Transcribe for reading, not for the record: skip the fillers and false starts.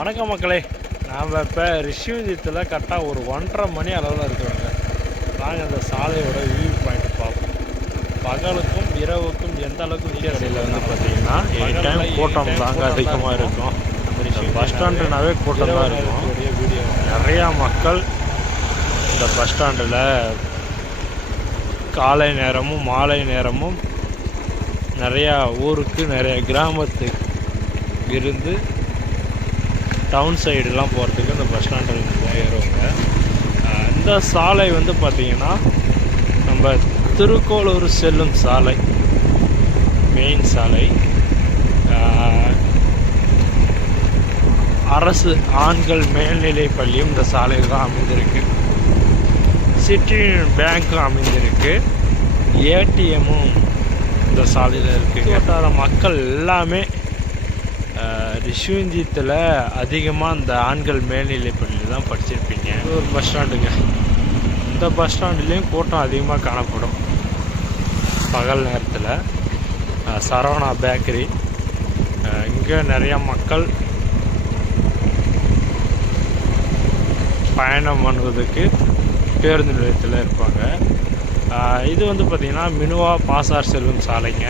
வணக்கம் மக்களே, நாம் இப்போ ரிஷிவந்தியத்தில் கரெக்டாக ஒரு 1:30 மணி அளவில் இருக்கிறோங்க. நாங்கள் அந்த சாலையோட வியூ பாயிண்ட் பார்ப்போம். பகலுக்கும் இரவுக்கும் எந்த அளவுக்கு வித்தியாசத்தில் வந்து பார்த்தீங்கன்னா எனி டைம் கூட்டம் தாங்க அதிகமாக இருக்கும். பஸ் ஸ்டாண்டுனாவே கூட்டம் தான் இருக்கும். நிறையா மக்கள் இந்த பஸ் ஸ்டாண்டில் காலை நேரமும் மாலை நேரமும் நிறையா ஊருக்கு நிறைய கிராமத்துக்கு இருந்து டவுன் சைடுலாம் போகிறதுக்கு இந்த பஸ் ஸ்டாண்டில் ஏறுவாங்க. இந்த சாலை வந்து பார்த்திங்கன்னா நம்ம திருக்கோளூர் செல்லும் சாலை, மெயின் சாலை. அரசு ஆண்கள் மேல்நிலை பள்ளியும் இந்த சாலையில் தான் அமைந்திருக்கு. சிட்டி பேங்க்கும் அமைந்திருக்கு. ஏடிஎம்மும் இந்த சாலையில் இருக்குது. வட்டார மக்கள் எல்லாமே ரிஷிவந்தியத்தில் அதிகமாக இந்த ஆண்கள் மேல்நிலை பள்ளியில் தான் படிச்சிருப்பீங்க. ஒரு பஸ் ஸ்டாண்டுங்க. இந்த பஸ் ஸ்டாண்டுலேயும் கூட்டம் அதிகமாக காணப்படும் பகல் நேரத்தில். சரவணா பேக்கரி, இங்கே நிறையா மக்கள் பயணம் பண்ணுவதற்கு பேருந்து நிலையத்தில் இருப்பாங்க. இது வந்து பார்த்திங்கன்னா மினுவா பாசார் செல்லும் சாலைங்க.